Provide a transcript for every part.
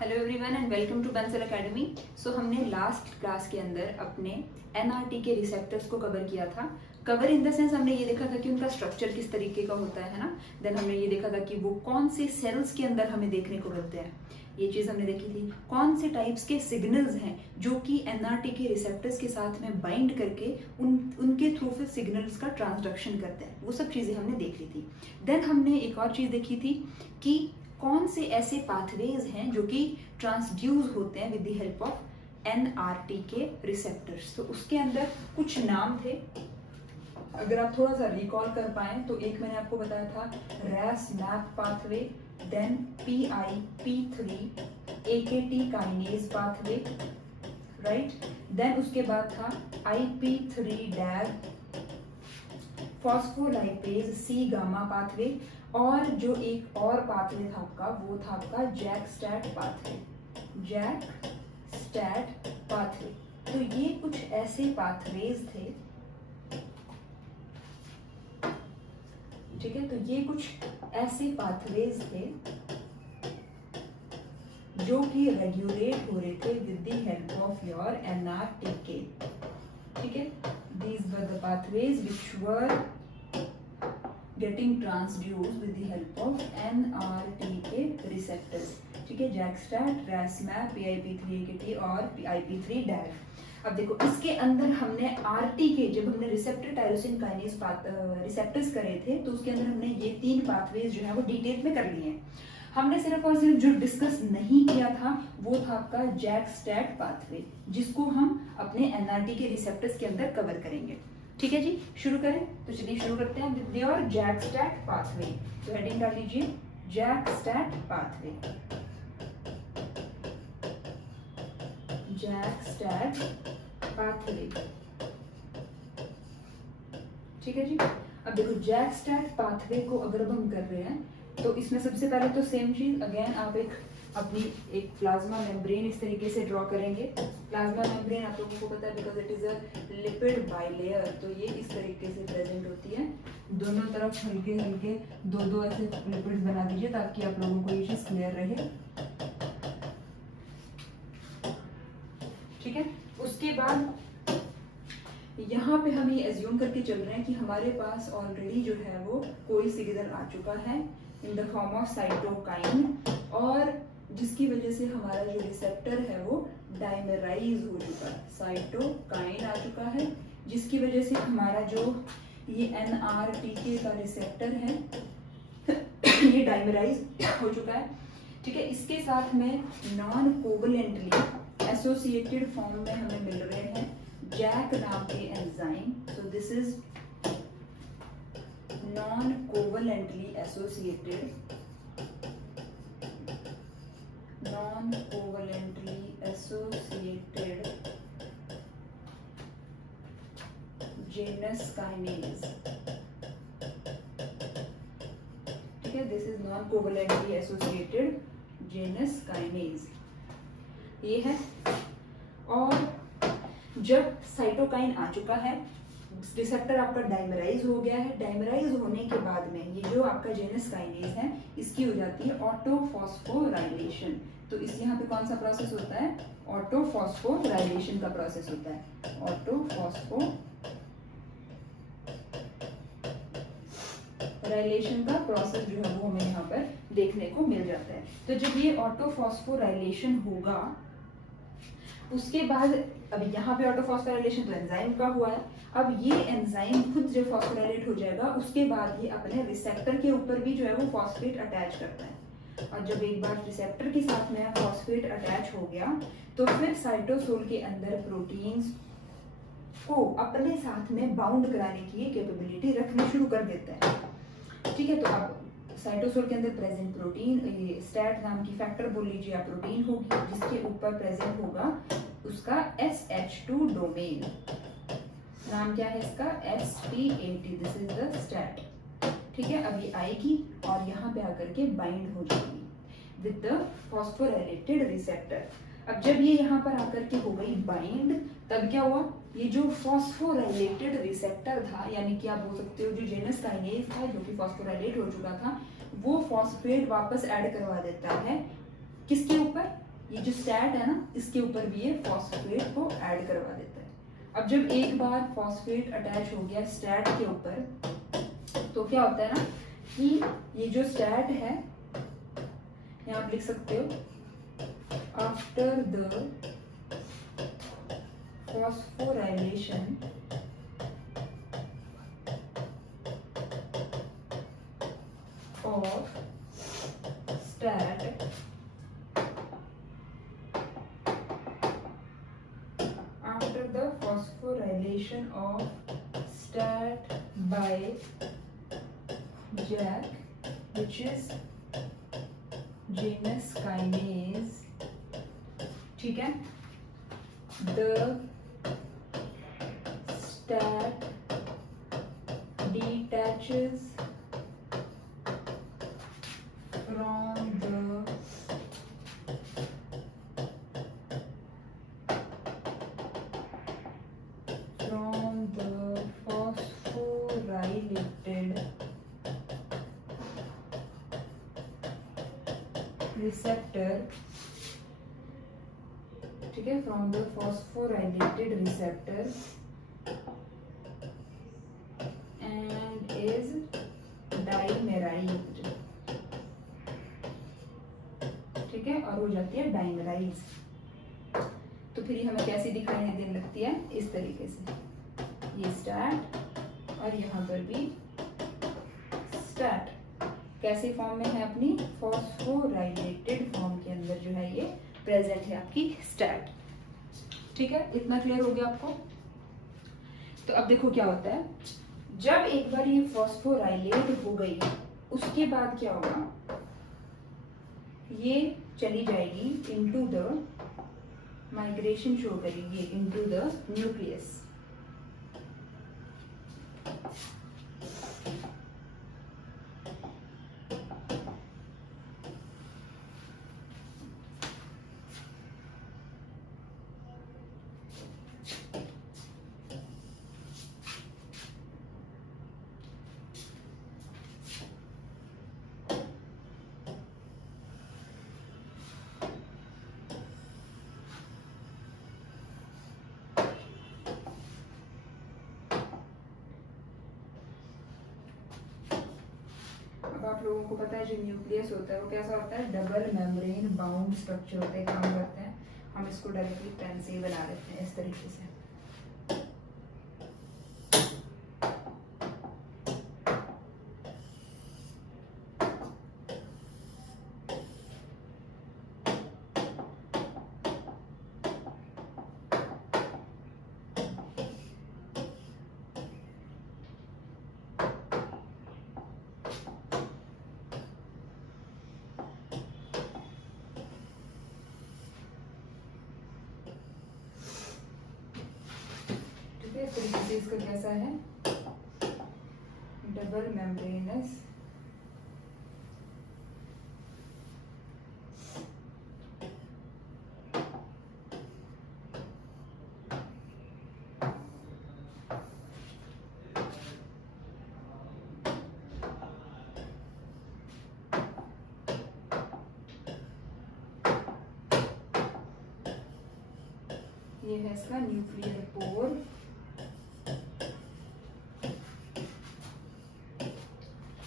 Hello everyone and welcome to pencil academy. So हमने last class के अंदर अपने एनआरटी के रिसेप्टर्स को कवर किया था। कवर इन द सेंस हमने ये देखा था कि उनका स्ट्रक्चर किस तरीके का होता है ना। देन हमने ये देखा था कि वो कौन से सेल्स के अंदर हमें देखने को मिलते हैं, ये चीज़ हमने देखी थी। कौन से टाइप्स के सिग्नल्स हैं जो कि एनआरटी के रिसेप्टर्स के साथ में बाइंड करके उनके थ्रू फिर सिग्नल्स का ट्रांसडक्शन करते हैं, वो सब चीज़ें हमने देख ली थी। देन हमने एक और चीज़ देखी थी कि कौन से ऐसे पाथवेज हैं जो कि ट्रांसड्यूस होते हैं with the help of NRT के रिसेप्टर्स। तो उसके अंदर कुछ नाम थे, अगर आप थोड़ा सा रिकॉल कर पाए तो एक मैंने आपको बताया था Ras MAP pathway, then PIP3 AKT kinase pathway, right. Then उसके बाद था IP3 DAG phospholipase C gamma pathway, और जो एक और पाथवे था आपका वो था आपका JAK STAT pathway, JAK STAT pathway. तो ये कुछ ऐसे पाथवेज थे, ठीक है। तो ये कुछ ऐसे पाथवेज थे जो कि रेगुलेट हो रहे थे with the help of your NRTK, ठीक है। These were the pathways which were getting transduced with the help of NRTK receptors, ठीक है। जैकस्टैट, रैसमैप, PIP3 AKT और PIP3 डैग। अब देखो इसके अंदर हमने RTK, जब हमने रिसेप्टर टायरोसिन काइनेज रिसेप्टर्स करे थे तो उसके अंदर हमने ये तीन पाथवेज जो है वो डिटेल में कर लिए हैं। हमने सिर्फ और सिर्फ जो डिस्कस नहीं किया था वो था आपका जैकस्टैट पाथवे, जिसको हम अपने एनआरटी के रिसेप्टर्स के अंदर कवर करेंगे, ठीक है जी। शुरू करें तो चलिए शुरू करते हैं विद योर जैकस्टैट पाथवे। तो हेडिंग डाल लीजिए जैकस्टैट पाथवे, जैकस्टैट पाथवे, ठीक है जी। अब देखो जैकस्टैट पाथवे को अगर अब हम कर रहे हैं तो इसमें सबसे पहले तो सेम चीज अगेन आप अपनी एक प्लाज्मा मेम्ब्रेन इस तरीके से ड्रॉ करेंगे। प्लाज्मा मेम्ब्रेन आप लोगों को पता है because it is a lipid bilayer, तो ये इस तरीके से प्रेजेंट होती है। दोनों तरफ हल्के हल्के दो ऐसे लिपिड्स बना दीजिए ताकि आप लोगों को ये चीज क्लियर रहे, ठीक है। उसके बाद यहाँ पे हम ये एज्यूम करके चल रहे हैं कि हमारे पास ऑलरेडी जो है वो कोई सिग्नल आ चुका है in the form of cytokine, और जिसकी वजह से हमारा जो रिसेप्टर है वो डाइमराइज हो चुका है, साइटोकाइन आ चुका है, जिसकी वजह से हमारा जो ये एनआरटीके का रिसेप्टर है ये डाइमराइज हो चुका है, ठीक है। इसके साथ में नॉन कोवलेंटली एसोसिएटेड फॉर्म में हमें मिल रहे हैं जैक नाम के enzyme. So this is non covalently associated Janus kinase, ठीक है। This is non covalently associated Janus kinase, ये है। और जब साइटोकाइन आ चुका है, रिसेप्टर आपका डाइमराइज हो गया है, डाइमराइज होने के बाद में ये जो आपका जेनस काइनेज है इसकी हो जाती है ऑटोफॉस्फोराइलेशन। तो इस यहाँ पे कौन सा प्रोसेस होता है, ऑटोफॉस्फोराइलेशन का प्रोसेस होता है। ऑटोफॉस्फोराइलेशन का प्रोसेस जो है वो हमें यहाँ पर देखने को मिल जाता है। तो जब ये ऑटोफॉस्फोराइलेशन होगा उसके बाद, अभी यहाँ पे ऑटोफॉस्फोराइलेशन तो एंजाइम का हुआ है, अब ये एंजाइम खुद जब फॉस्फोराइलेट हो जाएगा उसके बाद ये अपने रिसेप्टर के ऊपर भी जो है वो फॉस्फेट अटैच करता है, और जब एक बार रिसेप्टर के साथ में फॉस्फेट अटैच हो गया तो फिर साइटोसोल के अंदर प्रोटीन्स को अपने साथ में बाउंड कराने की कैपेबिलिटी रखनी शुरू कर देता है, ठीक है। तो अब साइटोसोल के अंदर प्रेजेंट प्रोटीन, ये स्टैट नाम की फैक्टर बोल लीजिए आप, प्रोटीन होगी जिसके ऊपर प्रेजेंट होगा उसका SH2 डोमेन, नाम क्या है इसका, ST80, this is the stat, ठीक है। अब ये आएगी और यहाँ पे आकर के बाइंड हो जाएगी विद द फॉस्फोराइलेटेड रिसेप्टर। अब जब ये यहाँ पर आकर के हो गई बाइंड, तब क्या हुआ, ये जो फॉस्फोराइलेटेड रिसेप्टर था, यानी कि आप बोल सकते हो जो जेनस काइनेज था जो कि फॉस्फोराइलेट हो चुका था, वो फॉस्फेट वापस ऐड करवा देता है किसके ऊपर, ये जो स्टैट है ना, इसके ऊपर भी ये फॉस्फेट को ऐड करवा देता है। अब जब एक बार फॉस्फेट अटैच हो गया स्टैट के ऊपर, तो क्या होता है ना कि ये जो स्टैट है, यहाँ आप लिख सकते हो, after the phosphorylation of stat after the phosphorylation of stat by Jack, which is Janus kinase, ठीक है, the stat detaches from the phosphorylated receptor, ठीक है, from the phosphorylated receptor and is dimerized, ठीक है, और हो जाती है डाइमराइज। तो फिर हमें कैसी दिखाई देने लगती है, इस तरीके से, ये स्टैट और यहाँ पर भी स्टैट कैसे फॉर्म में है, अपनी फॉस्फोराइलेटेड फॉर्म के अंदर जो है ये प्रेजेंट है आपकी स्टैट। ठीक है, इतना क्लियर हो गया आपको। तो अब देखो क्या होता है, जब एक बार ये फॉस्फोराइलेट हो गई उसके बाद क्या होगा, ये चली जाएगी इनटू द माइग्रेशन शो करेगी इनटू द न्यूक्लियस। अब आप लोगों को पता है जो न्यूक्लियस होता है वो कैसा होता है, डबल मेम्ब्रेन बाउंड स्ट्रक्चर होता है, काम करते हैं। हम इसको डायरेक्टली पेन से ही बना लेते हैं इस तरीके से। इस तरीके से इसका कैसा है, डबल मेम्ब्रेनस ये है इसका न्यूक्लियर पोर।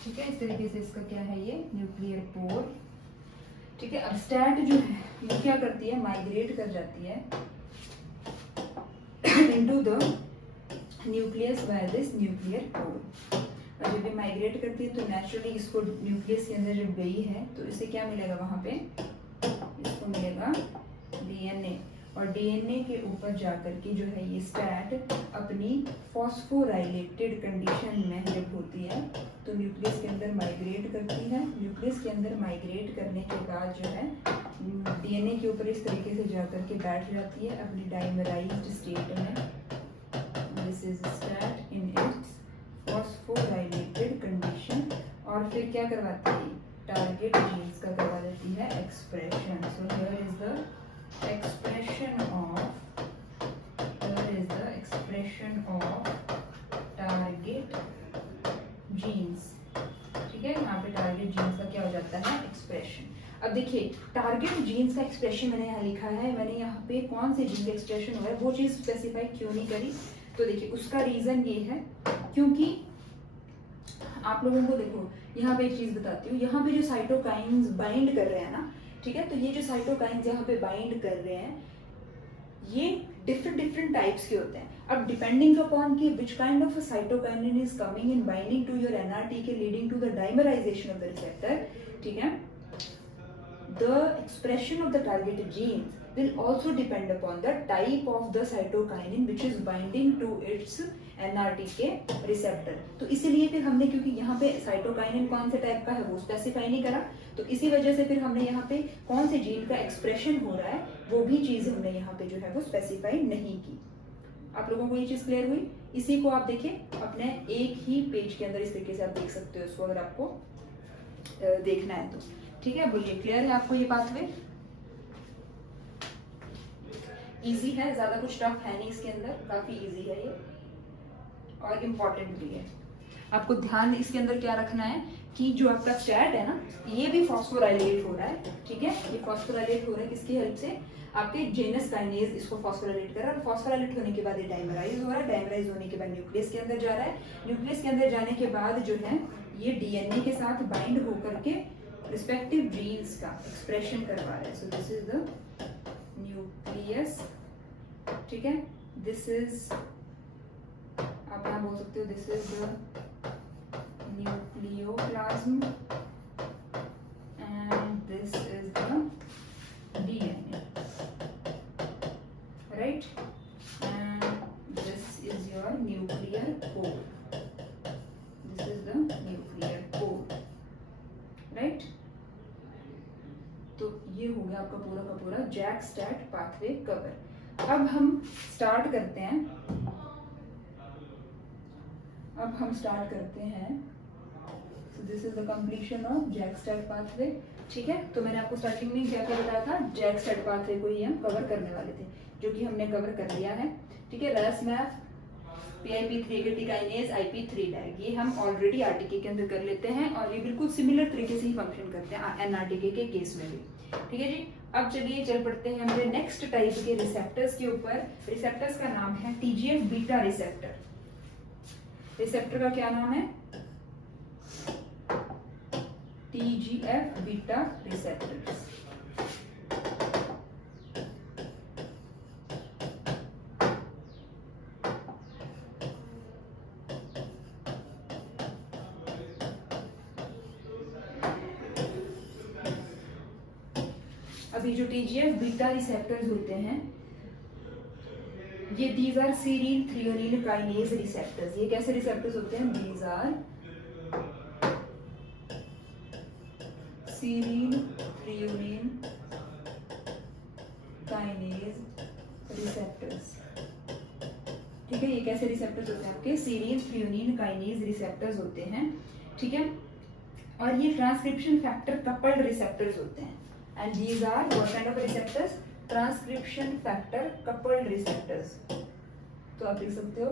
ठीक है, इस तरीके से इसका क्या है, ये न्यूक्लियर पोर। ठीक है, अब स्टैट जो है ये क्या करती है, माइग्रेट कर जाती है into the nucleus by this nuclear pore. और जब ये माइग्रेट करती है तो नेचुरली इसको न्यूक्लियस के अंदर जब गई है तो इसे क्या मिलेगा, वहां पे इसको मिलेगा डीएनए। और डीएनए के ऊपर जाकर के जो है ये स्टैट अपनी फॉस्फोराइलेटेड कंडीशन में जब होती है तो न्यूक्लियस के अंदर माइग्रेट करती है। न्यूक्लियस के अंदर माइग्रेट करने के बाद जो है डीएनए के ऊपर इस तरीके से जाकर के बैठ जाती है अपनी डाइमराइज्ड स्टेट में। This is STAT in its phosphorylated condition. और फिर क्या करवाती है, टारगेट जीन्स का करवा देती है expression. So here is the expression of target genes। ठीक ठीक है, यहाँ पे टारगेट जीन्स का क्या हो जाता है, एक्सप्रेशन। अब देखिए टारगेट जीन्स का एक्सप्रेशन मैंने यहाँ लिखा है, मैंने यहाँ पे कौन से जीन का एक्सप्रेशन हुआ है वो चीज़ स्पेसिफाई क्यों नहीं करी, तो देखिए उसका रीज़न ये है क्योंकि आप लोगों को देखो यहाँ पे एक चीज़ बताती हूँ, यहाँ पे जो साइटोकाइन्स बाइंड कर रहे हैं ना, ठीक है, तो ये जो साइटोकाइन्स यहाँ पे बाइंड कर रहे हैं ये डिफरेंट टाइप्स के होते हैं। अब डिपेंडिंग अपॉन कि which kind of cytokinin is coming in binding to your NRTK leading to the dimerisation of the receptor, ठीक है, the expression of the targeted genes will also depend upon the type of the cytokinin which is binding to its NRTK receptor। तो इसीलिए फिर हमने, क्योंकि यहाँ पे cytokinin कौन से टाइप का है वो स्पेसिफाई नहीं करा, तो इसी वजह से फिर हमने यहाँ पे कौन से जीन का एक्सप्रेशन हो रहा है वो भी चीज हमने यहाँ पे जो है वो स्पेसिफाई नहीं की। आप लोगों को ये चीज क्लियर हुई? इसी को आप देखिए अपने एक ही पेज के अंदर इस तरीके से आप देख सकते हो इसको, अगर आपको देखना है तो, ठीक है। बोलिए क्लियर है आपको ये पाथवे? इजी है, ज्यादा कुछ टफ है नहीं इसके अंदर, काफी इजी है ये और इम्पोर्टेंट भी है। आपको ध्यान इसके अंदर क्या रखना है कि जो आपका चैट है ना ये भी फॉस्फोराइलेट हो रहा है, ठीक है, ये फॉस्फोराइलेट हो रहा है किसकी हेल्प से, आपके जेनस काइनेज इसको फॉस्फोराइलेट कर रहा है, फॉस्फोराइलेट होने के बाद ये डाइमराइज हो रहा है, डाइमराइज होने के बाद न्यूक्लियस के अंदर जा रहा है, न्यूक्लियस के अंदर जाने के बाद जो है ये डीएनए के साथ बाइंड होकर के रिस्पेक्टिव जीन्स का एक्सप्रेशन करवा रहा है। सो दिस इज द न्यूक्लियस, ठीक है, दिस इज, आप यहाँ बोल सकते हो this is the nucleoplasm and this is the DNA, right, and this is your nuclear code, this is the nuclear code, right. तो ये हो गया आपका पूरा का पूरा जैक स्टैट पाथवे कवर। अब हम स्टार्ट करते हैं, this is the completion of JAK STAT pathway, ठीक है। तो मैंने आपको स्टार्टिंग में क्या क्या बताया था, जैक स्टैट पाथवे को ही हम कवर करने वाले थे, जो कि हमने कवर कर लिया है, ठीक है। रस map, PIP3 kinase, IP3 tag, ये हम ऑलरेडी आरटीके के अंदर कर लेते हैं और ये बिल्कुल सिमिलर तरीके से ही फंक्शन करते हैं एनआरटीके के केस में भी, ठीक है जी। अब चलिए चल पड़ते हैं हमारे नेक्स्ट टाइप के रिसेप्टर्स के ऊपर। रिसेप्टर्स का नाम है TGF बीटा रिसेप्टर। रिसेप्टर का क्या नाम है? TGF beta receptors. अभी जो TGF बीटा रिसेप्टर्स होते हैं ये these are serine threonine kinase receptors. ये कैसे रिसेप्टर्स होते हैं? These are serine threonine kinase receptors, ठीक है। ये कैसे रिसेप्टर्स होते हैं? आपके सीरीन थ्रियोनिन काइनेज रिसेप्टर्स होते हैं, ठीक है। और ये ट्रांसक्रिप्शन फैक्टर कपल्ड रिसेप्टर्स होते हैं। And these are what kind of receptors? Transcription factor coupled receptors. तो आप लिख सकते हो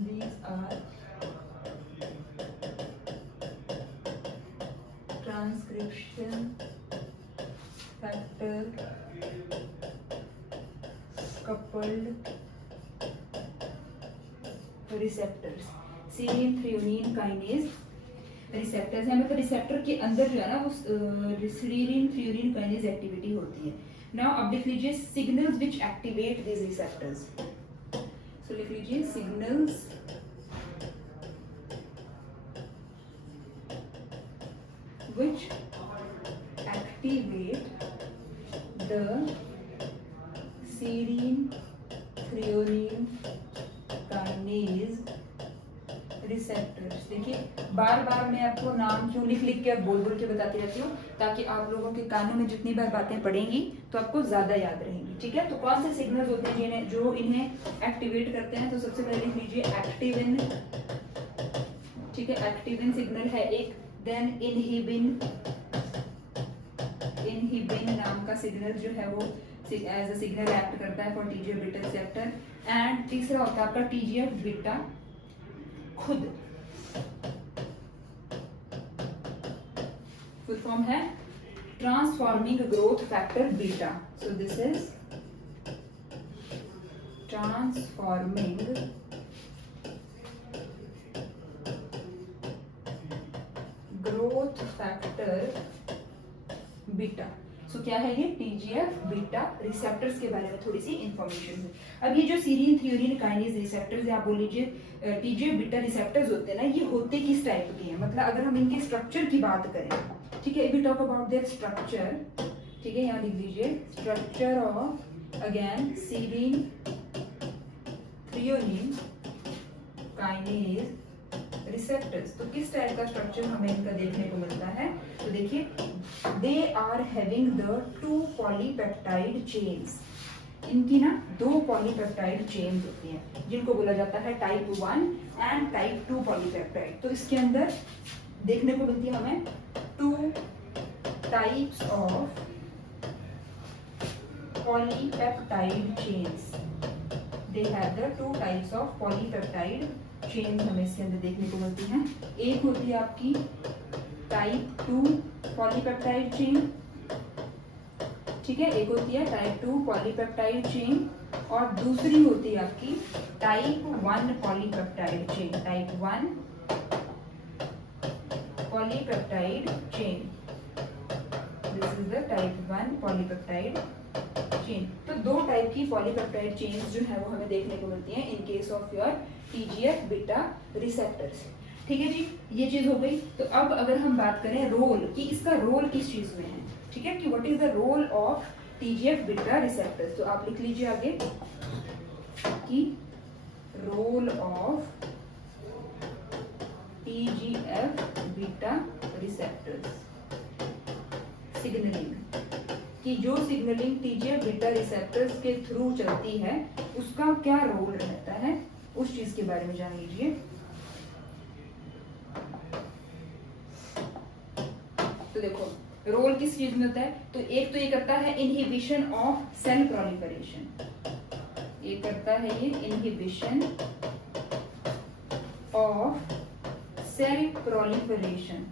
these are transcription factor coupled receptors। Serine threonine kinase receptors है, मतलब रिसेप्टर के अंदर जो है ना वो सीरीन थ्रियोनिन काइनेज एक्टिविटी होती है। नाउ अब लिख लीजिए signals which activate this receptors. So लिख लीजिए signals which activate the serine threonine kinase receptors. देखिए बार बार मैं आपको नाम क्यों लिख लिख के बोल बोल के बताती रहती हूँ, ताकि आप लोगों के कानों में जितनी बार बातें पड़ेंगी तो आपको ज्यादा याद रहेंगी, ठीक है। तो कौन से सिग्नल्स होते हैं जिन्हें जो इन्हें एक्टिवेट करते हैं? तो सबसे पहले लिख लीजिए एक्टिविन, ठीक है, एक्टिविन सिग्नल है एक। देन इनहिबिन, इनहिबिन नाम का सिग्नल जो है वो एज अ सिग्नल एक्ट करता है for TGF beta receptor. And तीसरा होता है आपका टीजीएफ बीटा खुद, फुल फॉर्म है transforming growth factor beta. So this is transforming growth factor beta. So क्या है ये टीजीएफ बीटा रिसेप्टर्स के बारे में थोड़ी सी इंफॉर्मेशन है। अब ये जो सीरीन थ्रियोनिन काइनेज रिसेप्टर्स या आप बोल लीजिए टीजीएफ बीटा रिसेप्टर्स होते हैं ना, ये होते किस टाइप के हैं, मतलब अगर हम इनके स्ट्रक्चर की बात करें, ठीक है, we talk about their structure, ठीक है, यहाँ लिख दीजिए structure of again serine threonine kinase receptors. तो किस टाइप का स्ट्रक्चर हमें इनका देखने को मिलता है, तो देखिए they are having the 2 polypeptide chains. इनकी ना 2 पॉलीपेप्टाइड चेन्स होती हैं जिनको बोला जाता है टाइप 1 एंड टाइप 2 पॉलीपेप्टाइड। तो इसके अंदर देखने को मिलती है हमें 2 types of polypeptide chains. They have the 2 types of polypeptide chain हमें इसके अंदर देखने को मिलती हैं। एक होती है आपकी टाइप 2 पॉलीपेप्टाइड चेन, ठीक है, एक होती है टाइप 2 पॉलीपेप्टाइड चेन और दूसरी होती है आपकी type 1 polypeptide chain, type 1 polypeptide chain. This is the type 1 polypeptide chain. तो 2 टाइप की पॉलीपेप्टाइड चेन्स जो है वो हमें देखने को मिलती हैं in case of your TGF beta receptors, ठीक है जी, ये चीज हो गई। तो अब अगर हम बात करें रोल कि इसका रोल किस चीज में है, ठीक है, कि what is the role of TGF beta receptors, तो आप लिख लीजिए आगे कि role of TGF beta receptors signalling, कि जो सिग्नलिंग टीजीएफ बीटा रिसेप्टर्स के थ्रू चलती है उसका क्या रोल रहता है, उस चीज के बारे में जान लीजिए। तो देखो रोल किस चीज में होता है, तो एक तो ये करता है इनहिबिशन ऑफ सेल प्रोलिफरेशन, ये करता है ये इनहिबिशन ऑफ सेल प्रोलिफरेशन।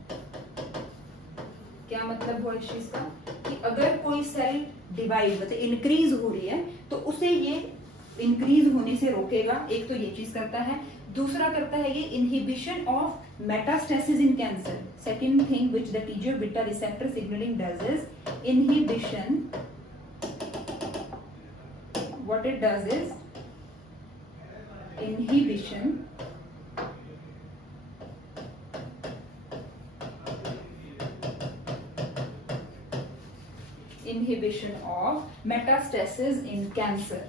क्या मतलब हुआ इस चीज का, कि अगर कोई सेल डिवाइड मतलब इंक्रीज हो रही है तो उसे ये इंक्रीज होने से रोकेगा, एक तो ये चीज करता है। दूसरा करता है ये inhibition of metastasis in cancer. Second thing which the TGF beta receptor signalling does is inhibition, what it does is inhibition inhibition of metastasis in cancer।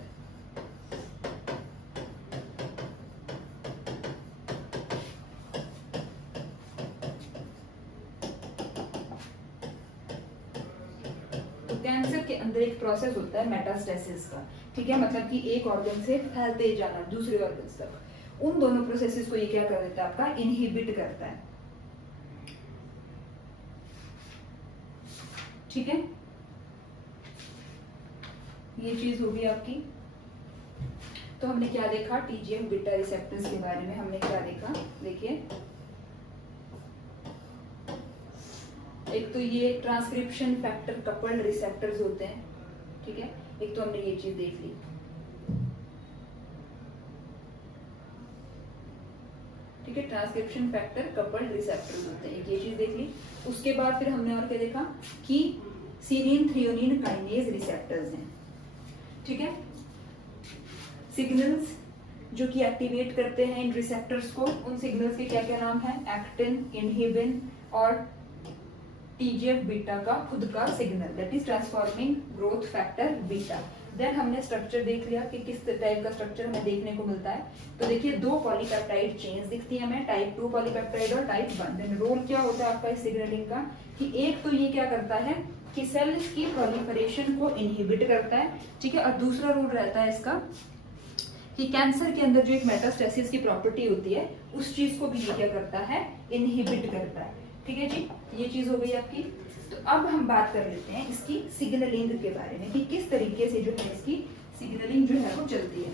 तो कैंसर के अंदर एक प्रोसेस होता है मेटास्टेसिस का, ठीक है, मतलब कि एक ऑर्गन से फैलते जाना दूसरे ऑर्गन तक। उन दोनों प्रोसेसेस को ये क्या कर देता है आपका, इनहिबिट करता है, ठीक है, ये चीज होगी आपकी। तो हमने क्या देखा टीजीएफ बीटा रिसेप्टर्स के बारे में, हमने क्या देखा, देखिए एक तो ये ट्रांसक्रिप्शन फैक्टर कपल्ड रिसेप्टर्स होते हैं, ठीक है, एक तो हमने ये चीज देख ली, ठीक है, ट्रांसक्रिप्शन फैक्टर कपल्ड रिसेप्टर्स होते हैं, एक ये चीज देख ली। उसके बाद फिर हमने और क्या देखा कि सीरीन थ्रियोनिन काइनेज रिसेप्टर्स हैं, ठीक है, सिग्नल्स जो कि एक्टिवेट करते हैं इन रिसेप्टर्स को, उन सिग्नल्स के क्या क्या नाम है, एक्टिन, इनहिबिन और टीजीएफ बीटा का खुद का signal, that is transforming growth factor beta. Then हमने स्ट्रक्चर देख लिया कि किस टाइप का स्ट्रक्चर हमें देखने को मिलता है। तो देखिए 2 पॉलीपेप्टाइड चेन्स दिखती है हमें, टाइप 2 पॉलीपेप्टाइड और टाइप 1। देन रोल क्या होता है आपका इस सिग्नलिंग का, कि एक तो ये क्या करता है कि सेल्स की प्रोलिफरेशन को इनहिबिट करता है, ठीक है, और दूसरा रोल रहता है इसका कि कैंसर के अंदर जो एक मेटास्टेसिस की प्रॉपर्टी होती है उस चीज को भी ये क्या करता है, इनहिबिट करता है, ठीक है जी, ये चीज हो गई आपकी। तो अब हम बात कर लेते हैं इसकी सिग्नलिंग के बारे में कि किस तरीके से जो है इसकी सिग्नलिंग जो है वो चलती है।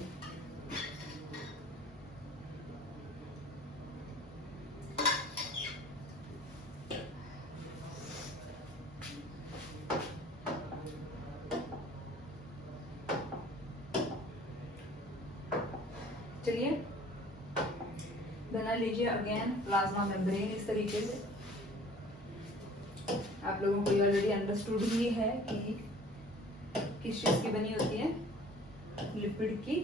लीजिए अगेन प्लाज्मा मेम्ब्रेन इस तरीके से। आप लोगों को ऑलरेडी अंडरस्टूड ही है कि किस चीज की बनी होती है, लिपिड की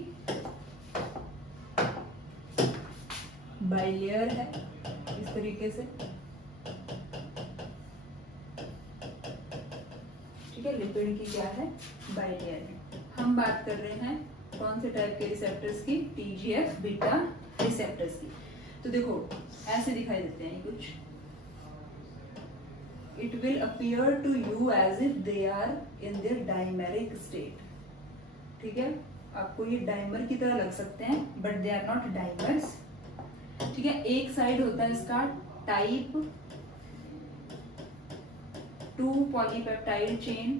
बाइलेयर है इस तरीके से, ठीक है। लिपिड की क्या है, बाइलेयर है। हम बात कर रहे हैं कौन से टाइप के रिसेप्टर्स की, TGF बीटा रिसेप्टर्स की। तो देखो ऐसे दिखाई देते हैं कुछ, it will appear to you as if they are in their dimeric state, ठीक है। आपको ये डाइमर की तरह लग सकते हैं but they are not dimers, ठीक है। एक साइड होता है इसका टाइप 2 पॉलीपेप्टाइड चेन,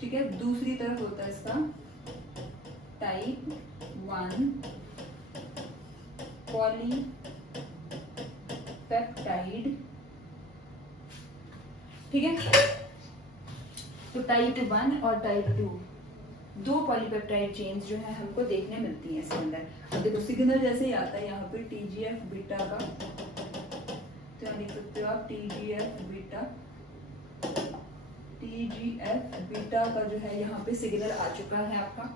ठीक है। दूसरी तरफ होता है इसका टाइप 1 पॉलीपेप्टाइड, ठीक है। तो टाइप 1 और टाइप 2 दो पॉलीपेप्टाइड चेन्स जो है हमको देखने मिलती हैं इसके अंदर। अब देखो सिग्नल जैसे ही आता है यहाँ पे TGF बीटा का, तो यहाँ लिख सकते हो आप TGF बीटा का जो है यहाँ पे सिग्नल आ चुका है आपका।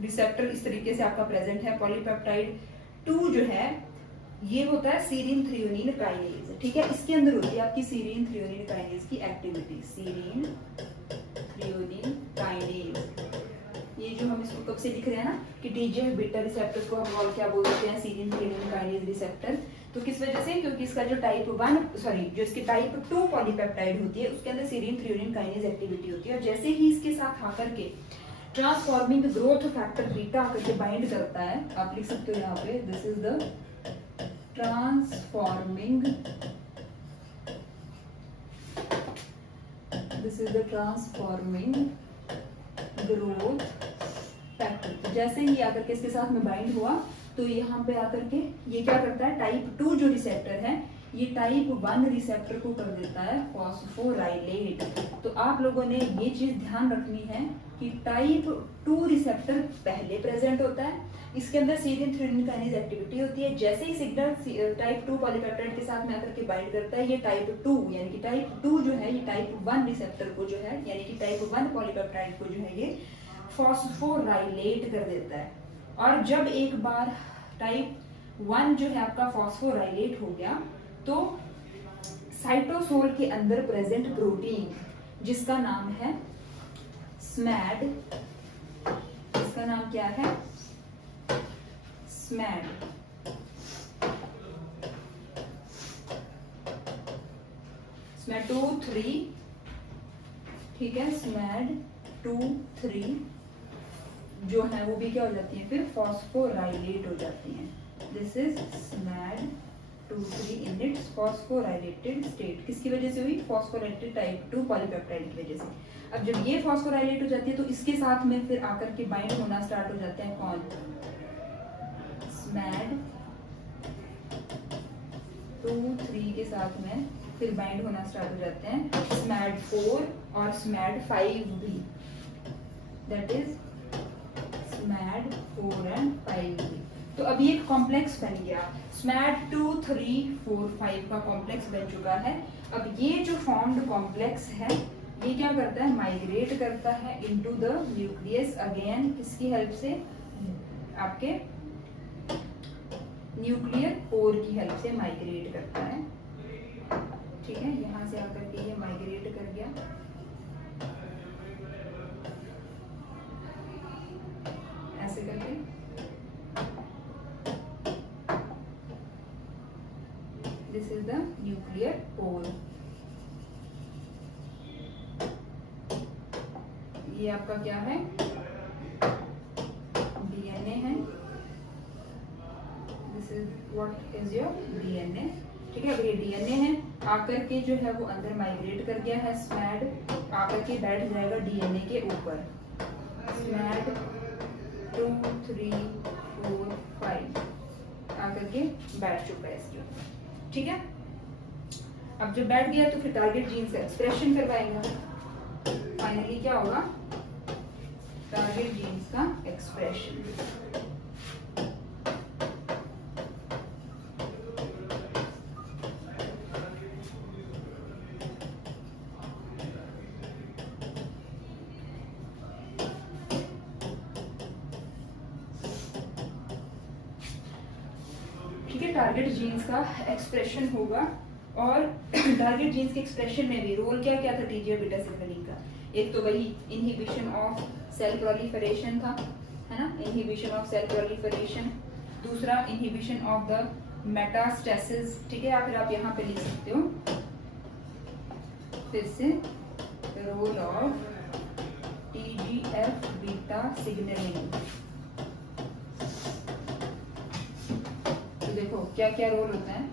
रिसेप्टर इस तरीके से आपका प्रेजेंट है। पॉलीपेप्टाइड 2 जो है ये होता है सीरीन थ्रियोनिन काइनेज, ठीक है। इसके अंदर होती है आपकी सीरीन थ्रियोनिन काइनेज की एक्टिविटी, सीरीन थ्रियोनिन काइनेज। ये जो हम इसको कब से लिख रहे हैं ना कि TGF बीटा रिसेप्टर को हम और क्या बोलते हैं, सीरीन थ्रियोनिन काइनेज रिसेप्टर। तो किस वजह से, क्योंकि इसका जो जो इसकी टाइप 2 पॉलीपेप्टाइड होती है उसके अंदर सीरीन थ्रियोनिन काइनेज एक्टिविटी होती है। और जैसे ही इसके साथ आकर के ट्रांसफॉर्मिंग ग्रोथ फैक्टर बीटा आकर के बाइंड करता है, आप लिख सकते हो यहाँ पे this is the transforming growth factor। जैसे ही आकर के इसके साथ में बाइंड हुआ तो यहाँ पे आकर के ये क्या करता है, टाइप 2 जो रिसेप्टर है ये टाइप 1 रिसेप्टर को कर देता है फॉस्फोराइलेट। तो आप लोगों ने ये चीज ध्यान रखनी है कि टाइप 2 रिसेप्टर पहले प्रेजेंट होता है, इसके अंदर सीरीन थ्रियोनिन काइनेज एक्टिविटी होती है। जैसे ही सिग्नल टाइप 2 पॉलीपेप्टाइड के साथ में आकर के बाइंड करता है, ये टाइप 2 यानी कि टाइप 2 जो है ये टाइप 1 रिसेप्टर को जो है यानी कि टाइप 1 पॉलीपेप्टाइड को जो है ये फॉस्फोराइलेट कर देता है। और जब एक बार टाइप 1 जो है आपका फॉस्फोराइलेट हो गया तो साइटोसोल के अंदर प्रेजेंट प्रोटीन जिसका नाम है SMAD, इसका नाम क्या है SMAD, SMAD2/3, ठीक है। SMAD2/3 जो है वो भी क्या हो जाती है, फिर फॉस्फोराइलेट हो जाती है। This is SMAD2/3 in its phosphorylated state. किसकी वजह से हुई, फॉस्फोराइलेटेड टाइप 2 पॉलीपेप्टाइड की वजह से। अब जब ये फॉस्फोराइलेट हो जाती है तो इसके साथ में फिर आकर के बाइंड होना स्टार्ट हो जाते हैं कौन, SMAD2/3 के साथ में फिर बाइंड होना स्टार्ट हो जाते हैं SMAD4 और SMAD5 भी, दैट इज SMAD4 and 5 भी। तो अभी एक कॉम्प्लेक्स बन गया, SMAD2, 3, 4, 5 का कॉम्प्लेक्स बन चुका है। अब ये जो फॉर्म्ड कॉम्प्लेक्स है ये क्या करता है, माइग्रेट करता है इनटू द न्यूक्लियस अगेन, किसकी हेल्प से, आपके न्यूक्लियर पोर की हेल्प से माइग्रेट करता है, ठीक है। यहां से आकर के ये माइग्रेट कर गया, ऐसे करके this is the nuclear pore. ये आपका क्या है, DNA है, this is what is your DNA, ठीक है। अब ये DNA है आकर के जो है वो अंदर माइग्रेट कर गया है, SMAD आकर के बैठ जाएगा DNA के ऊपर, SMAD2, 3, 4, 5 आकर के बैठ चुका है इसके ऊपर, ठीक है। अब जब बैठ गया तो फिर टारगेट जीन से एक्सप्रेशन करवाएगा। फाइनली क्या होगा, टारगेट जीन्स का एक्सप्रेशन। ठीक है, टारगेट जीन्स का एक्सप्रेशन होगा। और टारगेट जीन्स के एक्सप्रेशन में भी रोल क्या क्या था टीजीएफ बीटा सिग्नलिंग का? एक तो वही इनहिबिशन ऑफ सेल प्रोलिफरेशन था, है ना, इनहिबिशन ऑफ सेल प्रोलिफरेशन। दूसरा इनहिबिशन ऑफ द मेटास्टेसिस। ठीक है, या फिर आप यहाँ पे लिख सकते हो फिर से role of TGF beta signalling. देखो क्या क्या रोल होता है।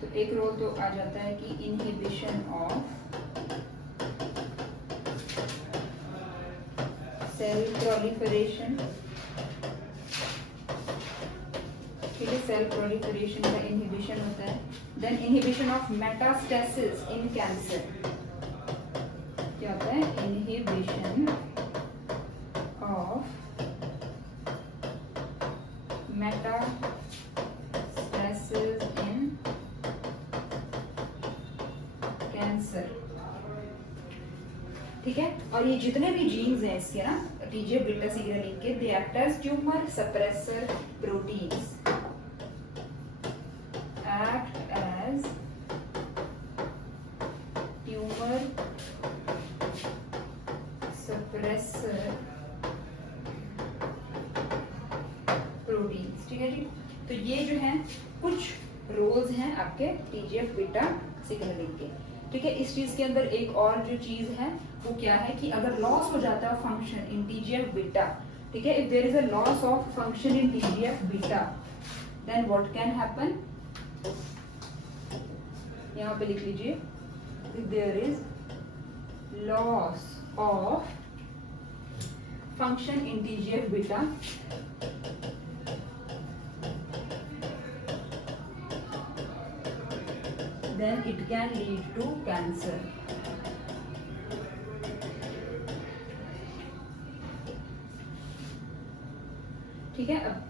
तो एक रोल तो आ जाता है कि इनहिबिशन ऑफ सेल प्रोलिफरेशन। ठीक है, सेल प्रोलिफरेशन का इनहिबिशन होता है। Then inhibition of metastasis in cancer. क्या होता है? Inhibition of metastasis in cancer. ठीक है, और ये जितने भी जीन्स हैं इसके ना टीजीएफ बीटा सिग्नलिंग के, they act as tumour suppressor proteins. act as tumor suppressor proteins। ठीक है जी, तो ये जो है कुछ रोल्स हैं आपके टीजीएफ बीटा सिग्नलिंग के। ठीक है, इस चीज के अंदर एक और जो चीज है वो क्या है कि अगर लॉस हो जाता है फंक्शन इन टीजीएफ बीटा, ठीक है, if there is a loss of function in TGF beta, then what can happen? यहाँ पे लिख लीजिए, if there is loss of function in TGF beta, then it can lead to cancer। ठीक है, अब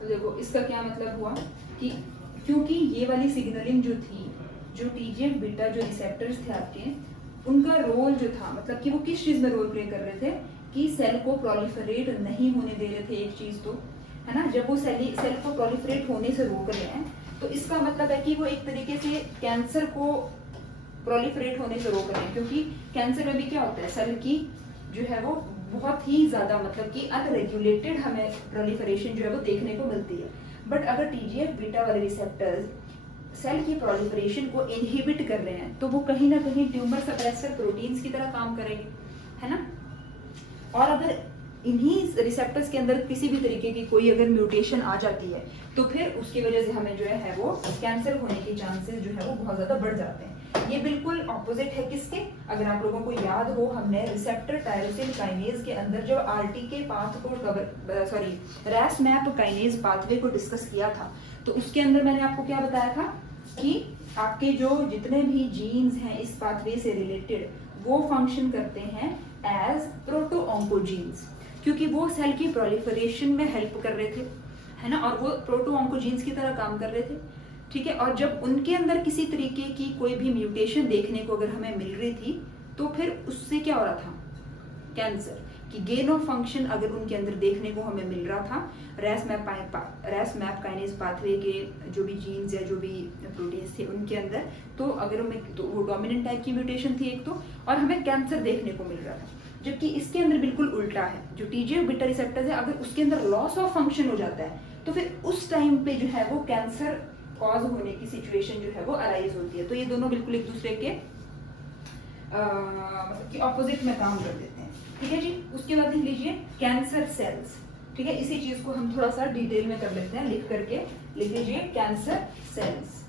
तो देखो इसका क्या मतलब हुआ कि क्योंकि ये वाली सिग्नलिंग जो थी, जो टीजीएफ बीटा जो रिसेप्टर्स थे आपके, उनका रोल जो था, मतलब कि वो किस चीज में रोल प्ले कर रहे थे कि सेल को प्रोलिफरेट नहीं होने दे रहे थे। एक चीज तो है ना, जब वो सेल को प्रोलिफरेट होने से रोक रहे हैं तो इसका मतलब है कि वो एक तरीके से कैंसर को प्रोलिफरेट होने से रोक रहे हैं। क्योंकि कैंसर में भी क्या होता है, सेल की जो है वो बहुत ही ज्यादा मतलब कि अनरेगुलेटेड हमें प्रोलिफरेशन जो है वो देखने को मिलती है। बट अगर टीजीएफ बीटा वाले रिसेप्टर्स सेल की प्रोलिफरेशन को इनहिबिट कर रहे हैं तो वो कहीं ना कहीं ट्यूमर सप्रेसर प्रोटीन्स की तरह काम करेंगे, है ना। और अगर इन्हीं रिसेप्टर्स के अंदर किसी भी तरीके की कोई अगर म्यूटेशन आ जाती है तो फिर उसकी वजह से हमें जो है वो कैंसर होने के चांसेस जो है वो बहुत ज्यादा बढ़ जाते हैं। ये बिल्कुल ऑपोजिट है किसके? अगर आप लोगों को याद हो, हमने रिसेप्टर टायरोसिन काइनेज के अंदर जब आरटीके पाथ को रैस मैप काइनेज पाथवे को डिस्कस किया था तो उसके अंदर मैंने आपको क्या बताया था कि आपके जो जितने भी जीन्स हैं इस पाथवे से रिलेटेड वो फंक्शन करते हैं एज प्रोटो ऑन्कोजीन्स, क्योंकि वो सेल की प्रोलिफरेशन में हेल्प कर रहे थे, है ना, और वो प्रोटो ऑन्कोजीन्स की तरह काम कर रहे थे। ठीक है, और जब उनके अंदर किसी तरीके की कोई भी म्यूटेशन देखने को अगर हमें मिल रही थी तो फिर उससे क्या हो रहा था, कैंसर कि गेन ऑफ फंक्शन अगर उनके अंदर देखने को हमें मिल रहा था रैस मैप काइनेज पाथवे के जो भी जीन्स या जो भी प्रोटीन्स थे उनके अंदर, तो अगर हमें तो वो डोमिनेंट टाइप की म्यूटेशन थी एक तो, और हमें कैंसर देखने को मिल रहा था। जबकि इसके अंदर बिल्कुल उल्टा है, जो टीजीएफ बीटा रिसेप्टर्स है अगर उसके अंदर लॉस ऑफ फंक्शन हो जाता है तो फिर उस टाइम पे जो है वो कैंसर कॉज होने की सिचुएशन जो है वो अराइज होती है। तो ये दोनों बिल्कुल एक दूसरे के मतलब कि ऑपोजिट में काम कर देते हैं। ठीक है जी, उसके बाद लिख लीजिए कैंसर सेल्स। ठीक है, इसी चीज को हम थोड़ा सा डिटेल में कर लेते हैं, लिख करके लिख लीजिए कैंसर सेल्स।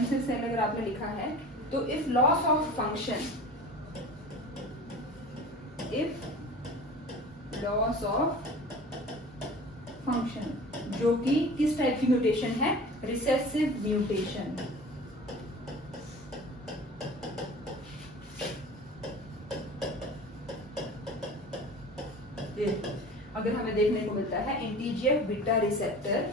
कैंसर सेल अगर आपने लिखा है तो if loss of function, if loss of function, जो कि किस टाइप की म्यूटेशन है, रिसेसिव म्यूटेशन, अगर हमें देखने को मिलता है इन TGF बीटा रिसेप्टर,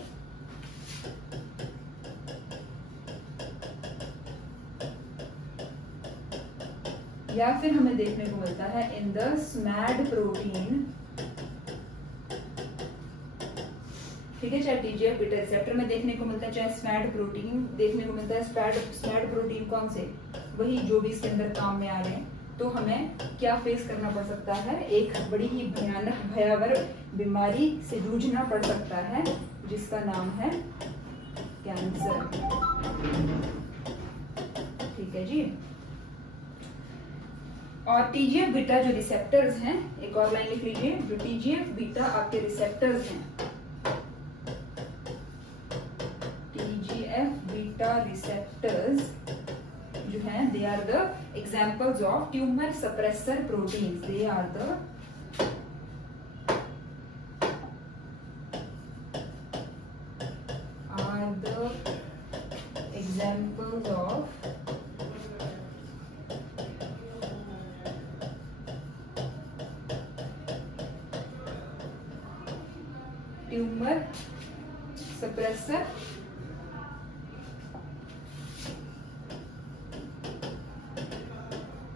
या फिर हमें देखने को मिलता है इन द SMAD प्रोटीन, ठीक है, चाहे TGF बीटा रिसेप्टर में देखने को मिलता है, चाहे SMAD प्रोटीन देखने को मिलता है। SMAD प्रोटीन कौन से, वही जो भी इसके अंदर काम में आ रहे हैं। तो हमें क्या फेस करना पड़ सकता है, एक बड़ी ही भयानक भयावह बीमारी से जूझना पड़ सकता है जिसका नाम है कैंसर, ठीक है जी। और TGF बीटा जो रिसेप्टर्स हैं, एक और लाइन लिख लीजिए, जो TGF बीटा आपके रिसेप्टर्स हैं, TGF बीटा रिसेप्टर्स जो हैं, they are the examples of tumour suppressor proteins, they are the examples of tumour suppressor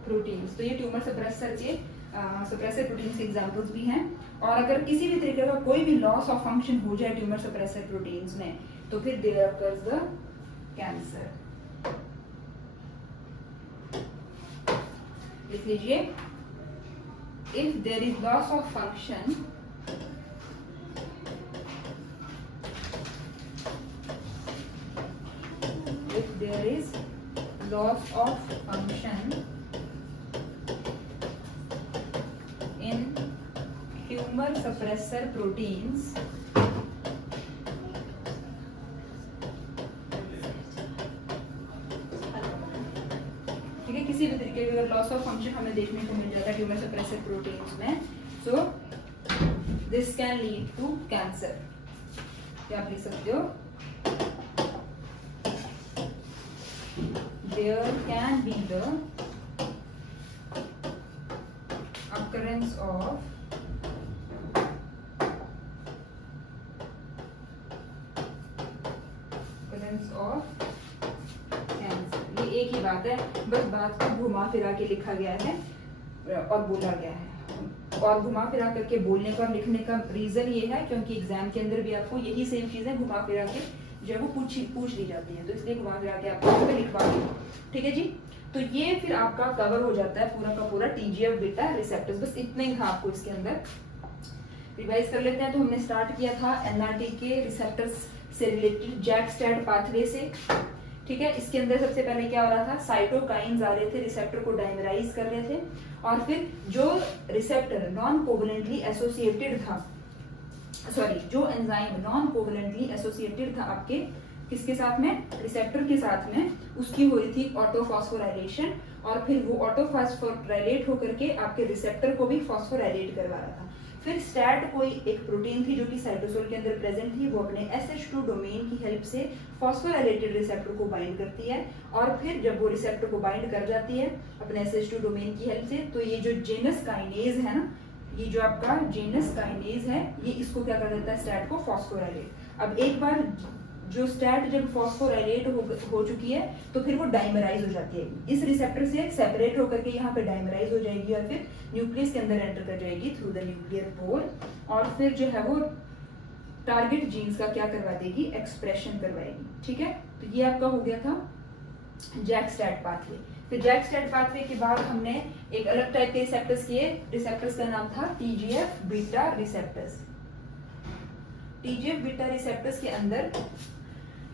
proteins. तो ये ट्यूमर सप्रेसर के प्रोटीन्स के एग्जांपल्स भी हैं। और अगर किसी भी तरीके का कोई भी लॉस ऑफ फंक्शन हो जाए ट्यूमर सप्रेसर प्रोटीन्स में, तो फिर देयर अकर्स द कैंसर। लिख लीजिए, if there is loss of function, if there is loss of function in tumor suppressor proteins, ठीक है, किसी भी तरीके का लॉस ऑफ फंक्शन हमें देखने को मिल जाता है ट्यूमर सप्रेसर प्रोटीन्स में, so this can lead to cancer. क्या आप लिख सकते हो, there can be the occurrence of cancer। ये एक ही बात है, बस बात को घुमा फिरा के लिखा गया है और बोला गया है। और घुमा फिरा करके बोलने का और लिखने का रीजन ये है क्योंकि एग्जाम के अंदर भी आपको यही सेम चीजें घुमा फिरा के जो है वो पूछ ली जाती है, तो इसलिए घुमा फिरा के आपको लिखवा दी, ठीक है जी। तो ये फिर आपका कवर हो जाता है पूरा का पूरा TGF बीटा रिसेप्टर्स। बस इतना ही था आपको इसके अंदर। रिवाइज कर लेते हैं। तो हमने स्टार्ट किया था NRT के रिसेप्टर्स से रिलेटेड जैक-स्टैट पाथवे से, ठीक है। इसके अंदर सबसे पहले क्या हो रहा था, साइटोकाइंस आ रहे थे, रिसेप्टर को डाइमराइज कर रहे थे, और फिर जो रिसेप्टर नॉन कोवलेंटली एसोसिएटेड था, सॉरी, जो एंजाइम नॉन कोवलेंटली एसोसिएटेड था आपके किसके साथ में, रिसेप्टर के साथ में, उसकी हो रही थी ऑटोफॉस्फोराइलेशन, और फिर वो ऑटोफॉस्फोराइलेट होकर के आपके रिसेप्टर को भी फॉस्फोराइलेट करवा रहा था। फिर स्टैट कोई एक प्रोटीन थी जो कि साइटोसोल के अंदर प्रेजेंट थी, वो अपने SH2 डोमेन की हेल्प से फॉस्फोराइलेटेड रिसेप्टर को बाइंड करती है, और फिर जब वो रिसेप्टर को बाइंड कर जाती है अपने SH2 डोमेन की हेल्प से, तो ये जो जेनस काइनेज है ना, ये जो आपका जेनस काइनेज है, ये इसको क्या कर देता है, स्टैट को फॉस्फोराइलेट। अब एक बार जो स्टैट जब फॉस्फोराइलेट हो चुकी है तो फिर वो डाइमराइज हो जाती है, इस रिसेप्टर से सेपरेट होकर के यहाँ पे डाइमराइज हो जाएगी, और फिर न्यूक्लियस के अंदर एंटर कर जाएगी थ्रू द न्यूक्लियर पोर, और फिर जो है वो टारगेट जीन्स का क्या करवा देगी, एक्सप्रेशन करवाएगी, ठीक है। तो ये आपका हो गया था जैक-स्टैट पाथवे। फिर जैक-स्टैट पाथवे के बाद हमने एक अलग टाइप के रिसेप्टर्स किए, रिसेप्टर्स का नाम था TGF beta receptors. TGF beta receptors के अंदर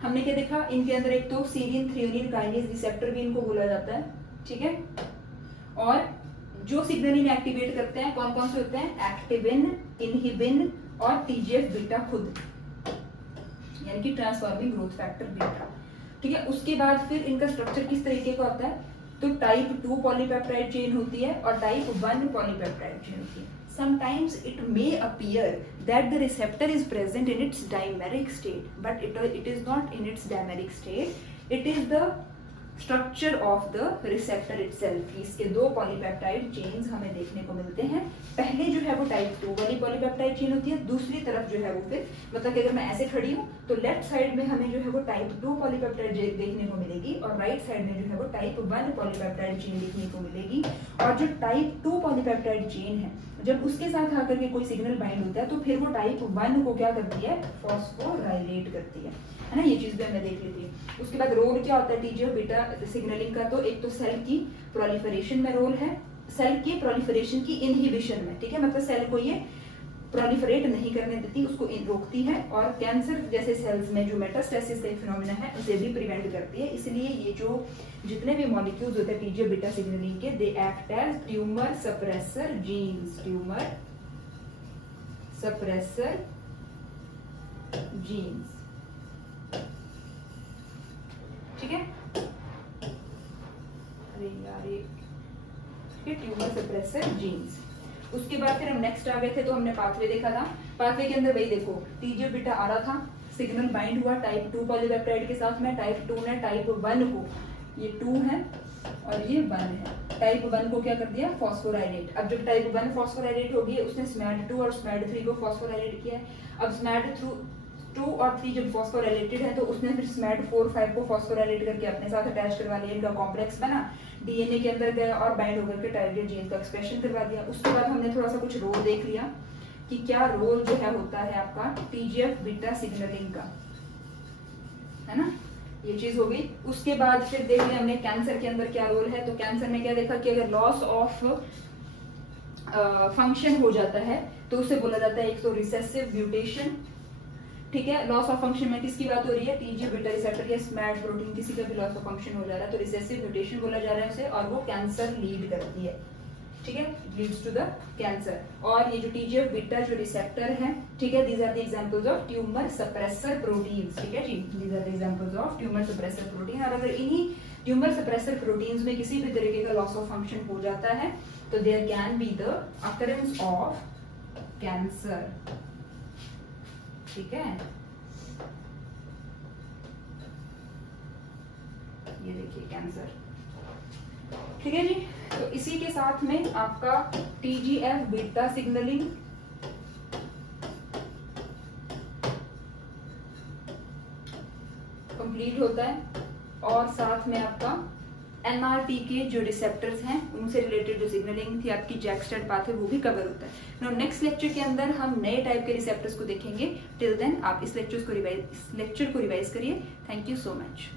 हमने क्या देखा, इनके अंदर एक तो सीरिन थ्रियोनिन काइनेज रिसेप्टर भी इनको बोला जाता है, ठीक है। और जो सिग्नलिंग एक्टिवेट करते हैं कौन कौन से होते हैं, एक्टिविन, इनहिबिन और TGF बीटा खुद, यानी कि ट्रांसफॉर्मिंग ग्रोथ फैक्टर बीटा। ठीक है। उसके बाद फिर इनका स्ट्रक्चर किस तरीके का होता है, तो टाइप 2 पॉलीपेप्टाइड चेन होती है और टाइप 1 पॉलीपेप्टाइड चेन होती है। Sometimes it may appear that the receptor is present in its dimeric state, but it is not in its dimeric state. It is the structure of the receptor itself. इसके दो polypeptide chains हमें देखने को मिलते हैं। पहले जो है वो टाइप 2 वाली पॉलीपेप्टाइड चेन होती है, दूसरी तरफ जो है वो फिर मतलब कि अगर मैं ऐसे खड़ी हूँ तो लेफ्ट साइड में हमें जो है वो टाइप 2 पॉलीपेप्टाइड देखने को मिलेगी और राइट साइड में जो है वो टाइप 1 पॉलीपेप्टाइड चेन देखने को मिलेगी। और जो टाइप 2 पॉलीपेप्टाइड चेन है, जब उसके साथ आकर के कोई सिग्नल बाइंड होता है तो फिर वो टाइप 1 को क्या करती है, फॉस्फोराइलेट करती है ना। ये चीज भी हमने देख ली थी। उसके बाद रोल क्या होता है TGF बीटा सिग्नलिंग का, तो एक तो सेल की प्रोलिफरेशन में रोल है, सेल की प्रोलिफरेशन की इनहिबिशन में, ठीक है, मतलब सेल को ये प्रोलिफरेट नहीं करने देती, उसको रोकती है। और कैंसर जैसे सेल्स में जो मेटास्टेसिस का फिनोमेना है उसे भी प्रिवेंट करती है। इसलिए ये जो जितने भी मॉलिक्यूल्स होते हैं TGF बीटा सिग्नलिंग के, they act as tumour suppressor genes, tumour suppressor genes, ठीक है। अरे यार ये ट्यूमर सप्रेसर जीन्स। उसके बाद फिर हम नेक्स्ट आ गए थे तो हमने पाथवे देखा था। पाथवे के अंदर वही देखो, TGF बीटा आ रहा था, सिग्नल बाइंड हुआ टाइप 2 पॉलीपेप्टाइड के साथ में, टाइप 2 ने टाइप 1 को, ये 2 है और ये 1 है, टाइप 1 को क्या कर दिया, फॉस्फोराइलेट। अब जब टाइप 1 फॉस्फोराइलेट हो गई, उसने SMAD2 और SMAD3 को फॉस्फोराइलेट किया है। अब SMAD2 और 3 जब फॉस्फोराइलेटेड है तो उसने फिर SMAD4 5 को फॉस्फोराइलेट करके अपने साथ अटैच करवा लिया, इनका कॉम्प्लेक्स बना, DNA के अंदर गया और बाइंड होकर के टारगेट जीन का एक्सप्रेशन करवा दिया। उसके बाद हमने थोड़ा सा कुछ रोल देख लिया कि क्या रोल जो है होता है आपका TGF बीटा सिग्नलिंग का, है ना, ये चीज हो गई। उसके बाद फिर देख लिया हमने कैंसर के अंदर क्या रोल है। तो कैंसर में क्या देखा कि अगर लॉस ऑफ फंक्शन हो जाता है तो उसे बोला जाता है एक तो रिसेसिव म्यूटेशन, ठीक है। लॉस ऑफ फंक्शन में किसकी बात हो रही है, TGF बीटा रिसेप्टर या SMAD प्रोटीन किसी का भी लॉस ऑफ फंक्शन हो जा रहा है तो रिसेसिव म्यूटेशन बोला जा रहा है उसे, और वो कैंसर लीड करती है, ठीक है, लीड्स टू द कैंसर। और ये जो TGF बीटा जो रिसेप्टर है, ठीक है, these are the examples of tumour suppressor proteins, ठीक है जी, these are the examples of tumour suppressor protein. और अगर इन्हीं ट्यूमर सप्रेसर प्रोटीन्स में किसी भी तरीके का लॉस ऑफ फंक्शन हो जाता है तो there can be the occurrence of cancer, ठीक है। ये देखिए कैंसर, ठीक है जी। तो इसी के साथ में आपका TGF बीटा सिग्नलिंग कंप्लीट होता है और साथ में आपका NRT के जो रिसेप्टर्स हैं उनसे रिलेटेड जो सिग्नलिंग थी आपकी जैक-स्टैट पाथवे वो भी कवर होता है। नो नेक्स्ट लेक्चर के अंदर हम नए टाइप के रिसेप्टर्स को देखेंगे। टिल देन आप इस लेक्चर को रिवाइज करिए। Thank you so much.